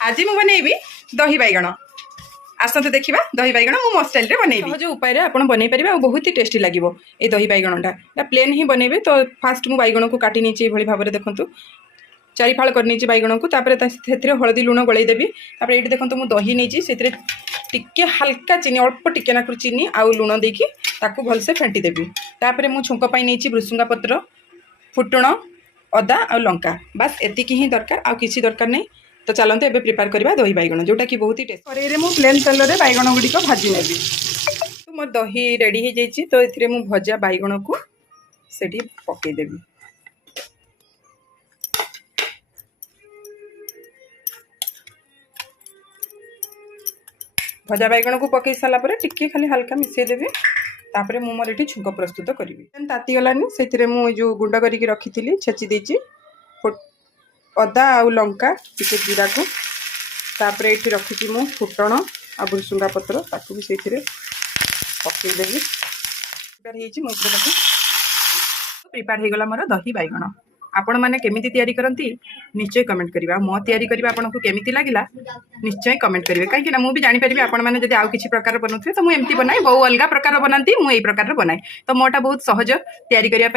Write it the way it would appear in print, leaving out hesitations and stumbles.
आज मुझे बनैबी दही बैगण आसते देखा दही बैगण मु मो स्टाइल बनैबी सहज उपाय आप बनई पारे और बहुत ही टेस्टी लगे ये दही बैगणटा प्लेन ही बनैबे। तो फास्ट मु बैगण को काटी नहीं भाई भाव में देखूँ चारिफाड़ कर बैगण को हलदी लुण गलैदेवी। ये देखो मुझे दही नहीं टिके हल्का चीनी अल्प टिके नाक चीनी आउ लुण देकी भलसे फेंटी देवी। तापर मुझे छुंक नहीं भृसुंगा पत्र फुटण अदा आ लंका बास एतिकी ही दरकार आउ किसी दरकार नहीं। तो चलते एबे प्रिपेयर करवा दही बैगण जोटा कि बहुत ही टेस्ट। कड़ाई में प्लेन तेल में बैगण गुड़िक भाजी नेबी। तो मोर दही रेडी हो जाइए। तो ये मु भजा बैगण को सेठी पकईदेवी। भजा बैगण को पकई सारापर टिके खाली हल्का मिसेदेवी। तापर मु मोर ये छुंक प्रस्तुत करी ताती गलानी से जो गुंड करके रखी छेची देची अदा आउ लंका टिके जीरा को तापर ये रखी मु फुटण आ भृसुंगा पत्र ताकू भी से पकईदेवी। प्रिपेयर हो गला मोर दही बैगण। आपण मैंने केमिति तैयारी करती निश्चय कमेंट करिबा। मो तैयारी करिबा आपनको केमिति लागिला निश्चय कमेंट करिवे काहे कि ना मु भी जानि परिबे आपण मैंने जदि आउ किछि प्रकार बनउथे तो मु एमति बनाई बहु अलगा प्रकार बनाती मु एई प्रकार बनाए। तो मोटा बहुत सहज तैयारी करिया पई